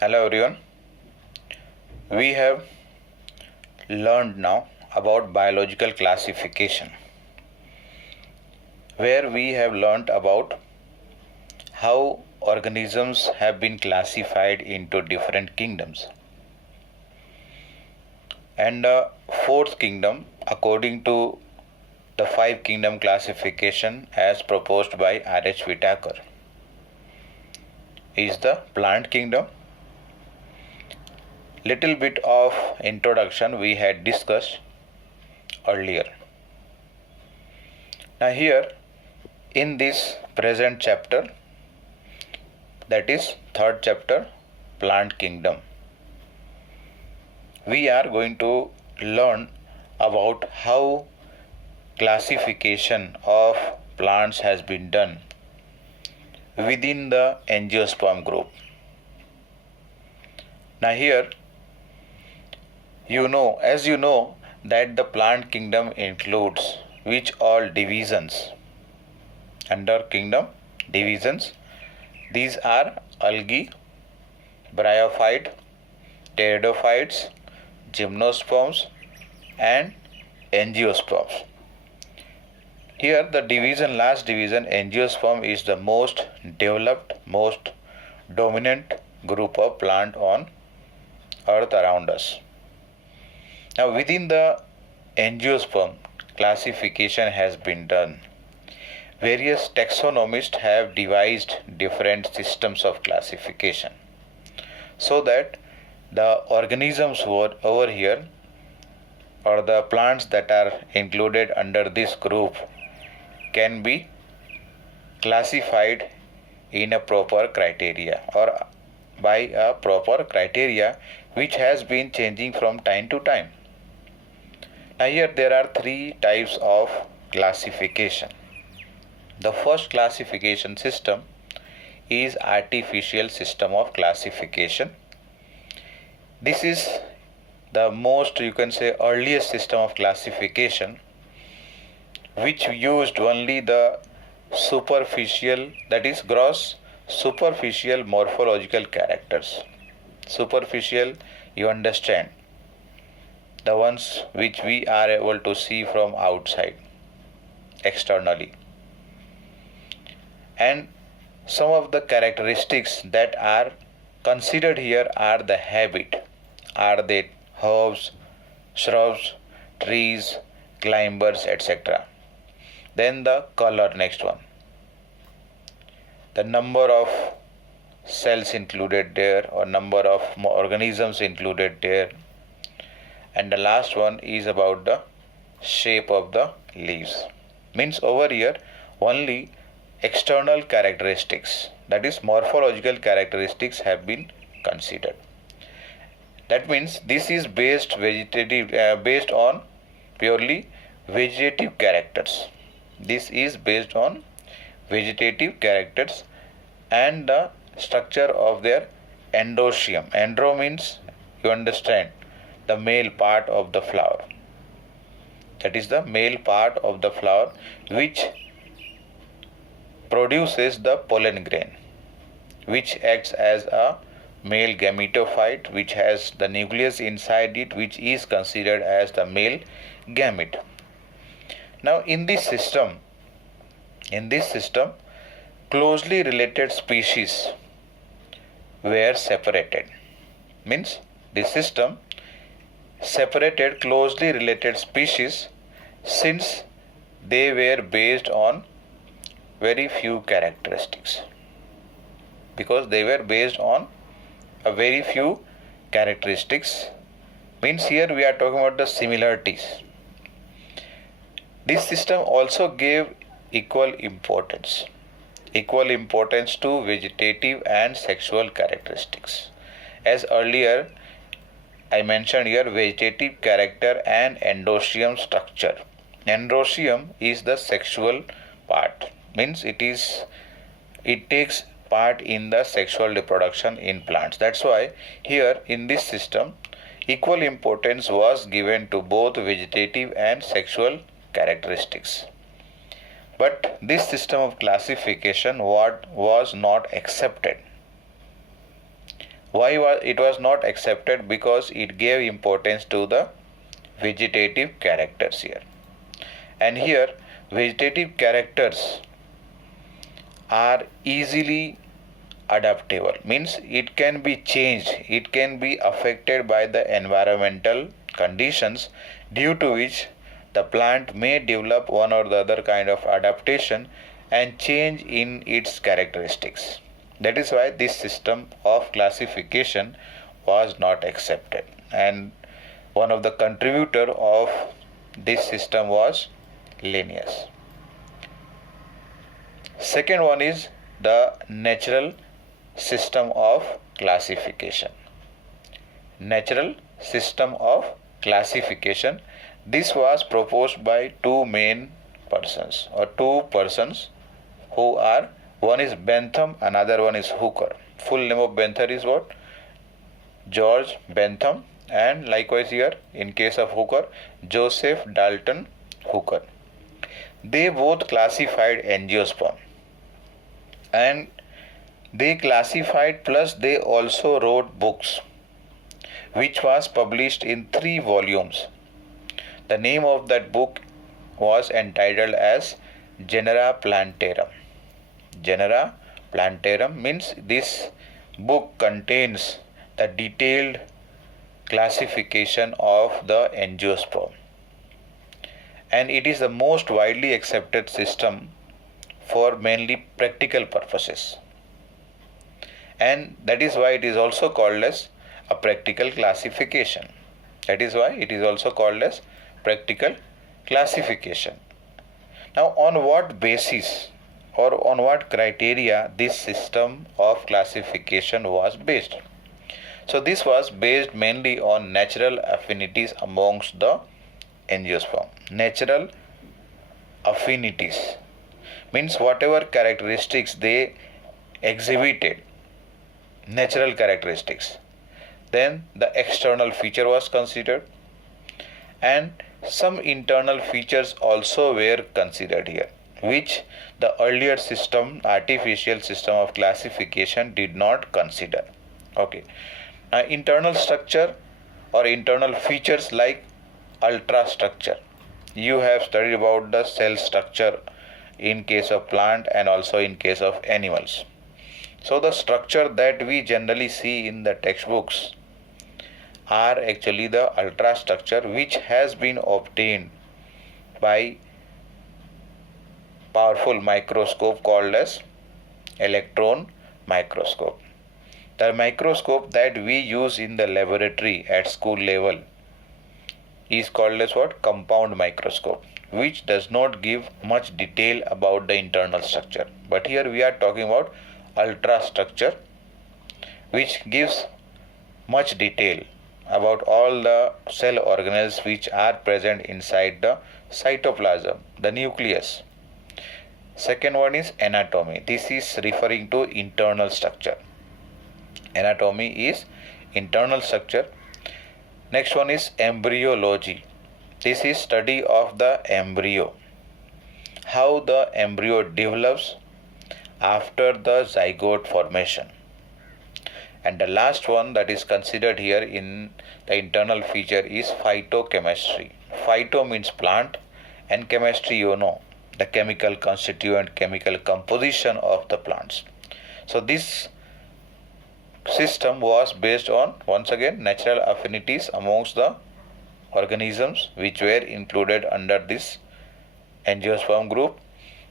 Hello everyone. We have learned now about biological classification, where we have learned about how organisms have been classified into different kingdoms. And the fourth kingdom, according to the five kingdom classification as proposed by R.H. Whitaker, is the plant kingdom. Little bit of introduction we had discussed earlier. Now here in this present chapter, that is third chapter, plant kingdom, we are going to learn about how classification of plants has been done within the angiosperm group. Now here as you know that the plant kingdom includes which all divisions under kingdom divisions. These are algae, bryophyte, pteridophytes, gymnosperms and angiosperms. Here the last division, angiosperm, is the most developed, most dominant group of plant on earth around us. Now within the angiosperm, classification has been done. Various taxonomists have devised different systems of classification so that the organisms over here, or the plants that are included under this group, can be classified in a proper criteria or by a proper criteria which has been changing from time to time. Now here there are three types of classification. The first classification system is artificial system of classification. This is the most, you can say, earliest system of classification, which used only the superficial, that is gross superficial morphological characters. Superficial, you understand, the ones which we are able to see from outside, externally. And some of the characteristics that are considered here are the habit. Are they herbs, shrubs, trees, climbers, etc. Then the color, next one. The number of cells included there, or number of organisms included there. And the last one is about the shape of the leaves. Means over here only external characteristics, that is morphological characteristics, have been considered. That means this is based on purely vegetative characters. This is based on vegetative characters and the structure of their endoecium. Andro means, you understand, the male part of the flower. That is the male part of the flower which produces the pollen grain, which acts as a male gametophyte, which has the nucleus inside it, which is considered as the male gamete. Now in this system, closely related species were separated. Means this system separated closely related species since they were based on very few characteristics. Because they were based on a very few characteristics, means here we are talking about the similarities. This system also gave equal importance to vegetative and sexual characteristics. As earlier I mentioned here, vegetative character and endoecium structure. Endoecium is the sexual part, means it takes part in the sexual reproduction in plants. That's why here in this system equal importance was given to both vegetative and sexual characteristics. But this system of classification was not accepted. It was not accepted? Because it gave importance to the vegetative characters here. And here vegetative characters are easily adaptable, means it can be changed, it can be affected by the environmental conditions, due to which the plant may develop one or the other kind of adaptation and change in its characteristics. That is why this system of classification was not accepted, and one of the contributor of this system was Linnaeus. Second one is the natural system of classification. Natural system of classification. This was proposed by two persons who are, one is Bentham, another one is Hooker. Full name of Bentham is what? George Bentham, and likewise here in case of Hooker, Joseph Dalton Hooker. They both classified angiosperm, and they classified, plus they also wrote books which was published in 3 volumes. The name of that book was entitled as Genera Plantarum. Genera Plantarum means this book contains the detailed classification of the angiosperm, and it is the most widely accepted system for mainly practical purposes, and that is why it is also called as a practical classification. That is why it is also called as practical classification. Now, on what basis or on what criteria this system of classification was based? So this was based mainly on natural affinities amongst the angiosperm. Natural affinities means whatever characteristics they exhibited, natural characteristics. Then the external feature was considered, and some internal features also were considered here, which the earlier system, artificial system of classification, did not consider. Okay. Now, internal structure or internal features like ultrastructure. You have studied about the cell structure in case of plant and also in case of animals. So the structure that we generally see in the textbooks are actually the ultrastructure, which has been obtained by powerful microscope called as electron microscope. The microscope that we use in the laboratory at school level is called as what? Compound microscope, which does not give much detail about the internal structure. But here we are talking about ultrastructure, which gives much detail about all the cell organelles which are present inside the cytoplasm, the nucleus. Second one is anatomy. This is referring to internal structure. Anatomy is internal structure. Next one is embryology. This is study of the embryo, how the embryo develops after the zygote formation. And the last one that is considered here in the internal feature is phytochemistry. Phyto means plant, and chemistry, you know, the chemical constituent, chemical composition of the plants. So this system was based on, once again, natural affinities amongst the organisms which were included under this angiosperm group.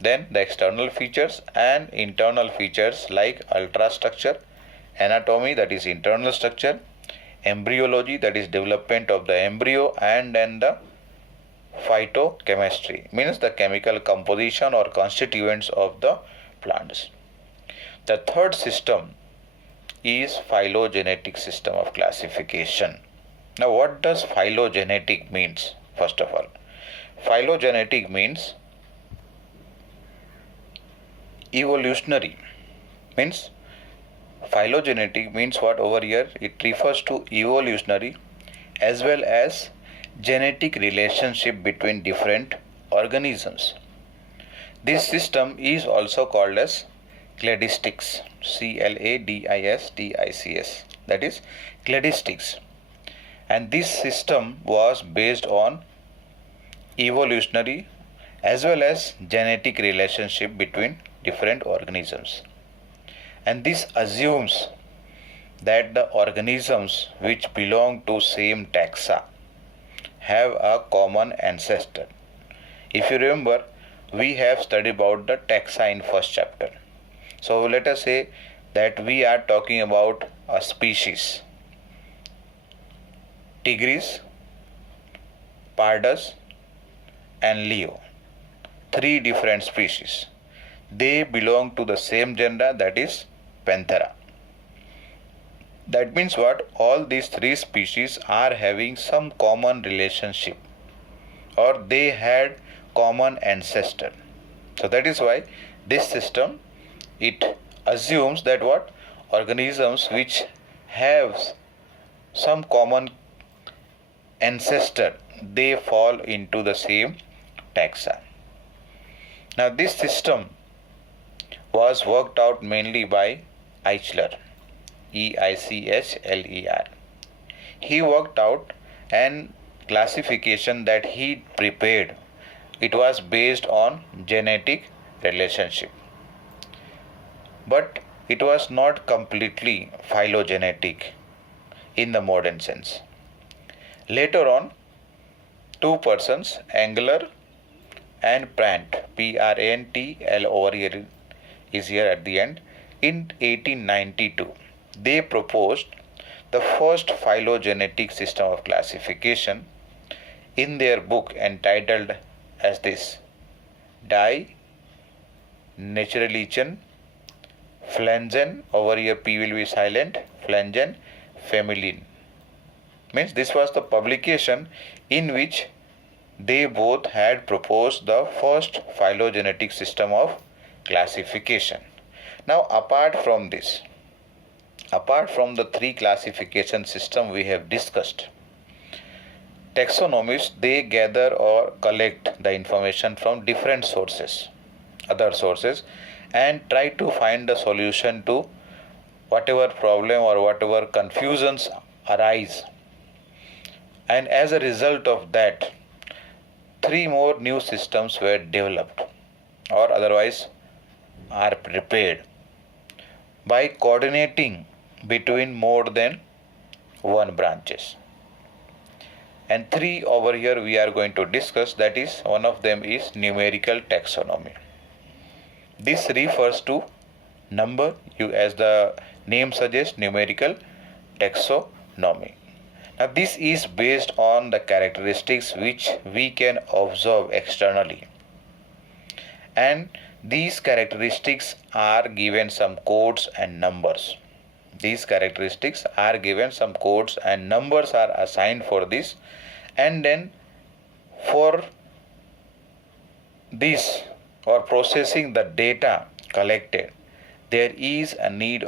Then the external features and internal features like ultrastructure, anatomy, that is internal structure, embryology, that is development of the embryo, and then the phytochemistry, means the chemical composition or constituents of the plants. The third system is phylogenetic system of classification. Now, what does phylogenetic means? First of all, phylogenetic means evolutionary. Means phylogenetic means what over here? It refers to evolutionary as well as genetic relationship between different organisms. This system is also called as cladistics, cladistics, that is cladistics. And this system was based on evolutionary as well as genetic relationship between different organisms. And this assumes that the organisms which belong to same taxa have a common ancestor. If you remember, we have studied about the taxa in first chapter. So let us say that we are talking about a species, Tigris, Pardus and Leo, three different species. They belong to the same genera, that is Panthera. That means what? All these three species are having some common relationship, or they had common ancestor. So that is why this system, it assumes that what? Organisms which have some common ancestor, they fall into the same taxa. Now this system was worked out mainly by Eichler, Eichler. He worked out an classification that he prepared. It was based on genetic relationship, but it was not completely phylogenetic in the modern sense. Later on, two persons, Engler and Prant, Prantl over here is here at the end, in 1892, they proposed the first phylogenetic system of classification in their book entitled as this: Die Naturlichen Pflanzen, over here P will be silent, Pflanzen Familien. Means this was the publication in which they both had proposed the first phylogenetic system of classification. Now apart from this, apart from the three classification system we have discussed, taxonomists, they gather or collect the information from different sources, other sources, and try to find a solution to whatever problem or whatever confusions arise. And as a result of that, three more new systems were developed, or otherwise are prepared, by coordinating between more than one branches. And three over here we are going to discuss, that is, one of them is numerical taxonomy. This refers to number, as the name suggests, numerical taxonomy. Now this is based on the characteristics which we can observe externally, and these characteristics are given some codes and numbers. These characteristics are given some codes and numbers are assigned for this, and then for this or processing the data collected, there is a need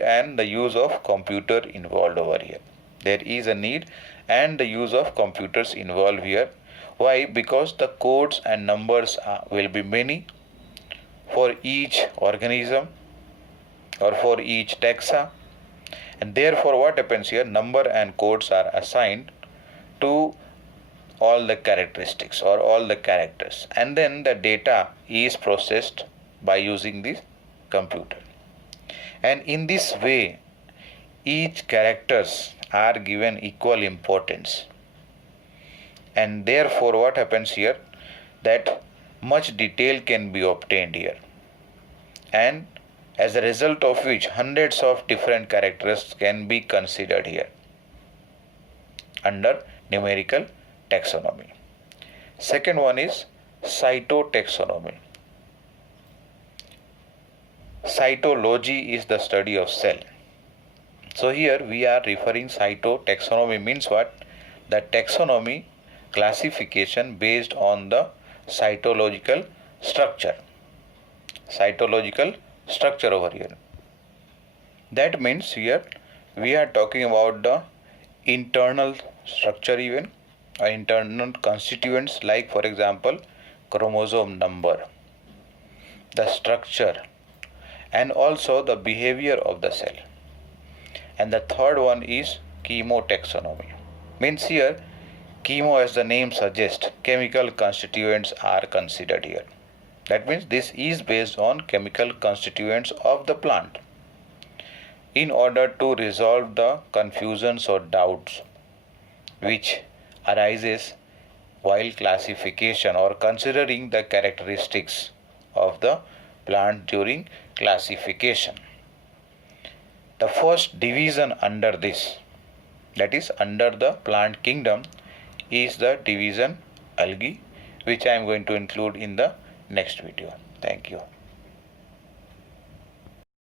and the use of computer involved over here. There is a need and the use of computers involved here. Why? Because the codes and numbers will be many for each organism or for each taxa, and therefore what happens here, number and codes are assigned to all the characteristics or all the characters, and then the data is processed by using this computer. And in this way, each characters are given equal importance, and therefore what happens here, that much detail can be obtained here, and as a result of which hundreds of different characters can be considered here under numerical taxonomy. Second one is cytotaxonomy. Cytology is the study of cell. So here we are referring cytotaxonomy means what? The taxonomy classification based on the cytological structure. Cytological structure over here. That means here we are talking about the internal structure, even or internal constituents, like for example chromosome number, the structure and also the behavior of the cell. And the third one is chemotaxonomy. Means here, chemo as the name suggests, chemical constituents are considered here. That means this is based on chemical constituents of the plant. In order to resolve the confusions or doubts which arises while classification or considering the characteristics of the plant during classification. The first division under this, that is under the plant kingdom, is the division algae, which I am going to include in the next video. Thank you.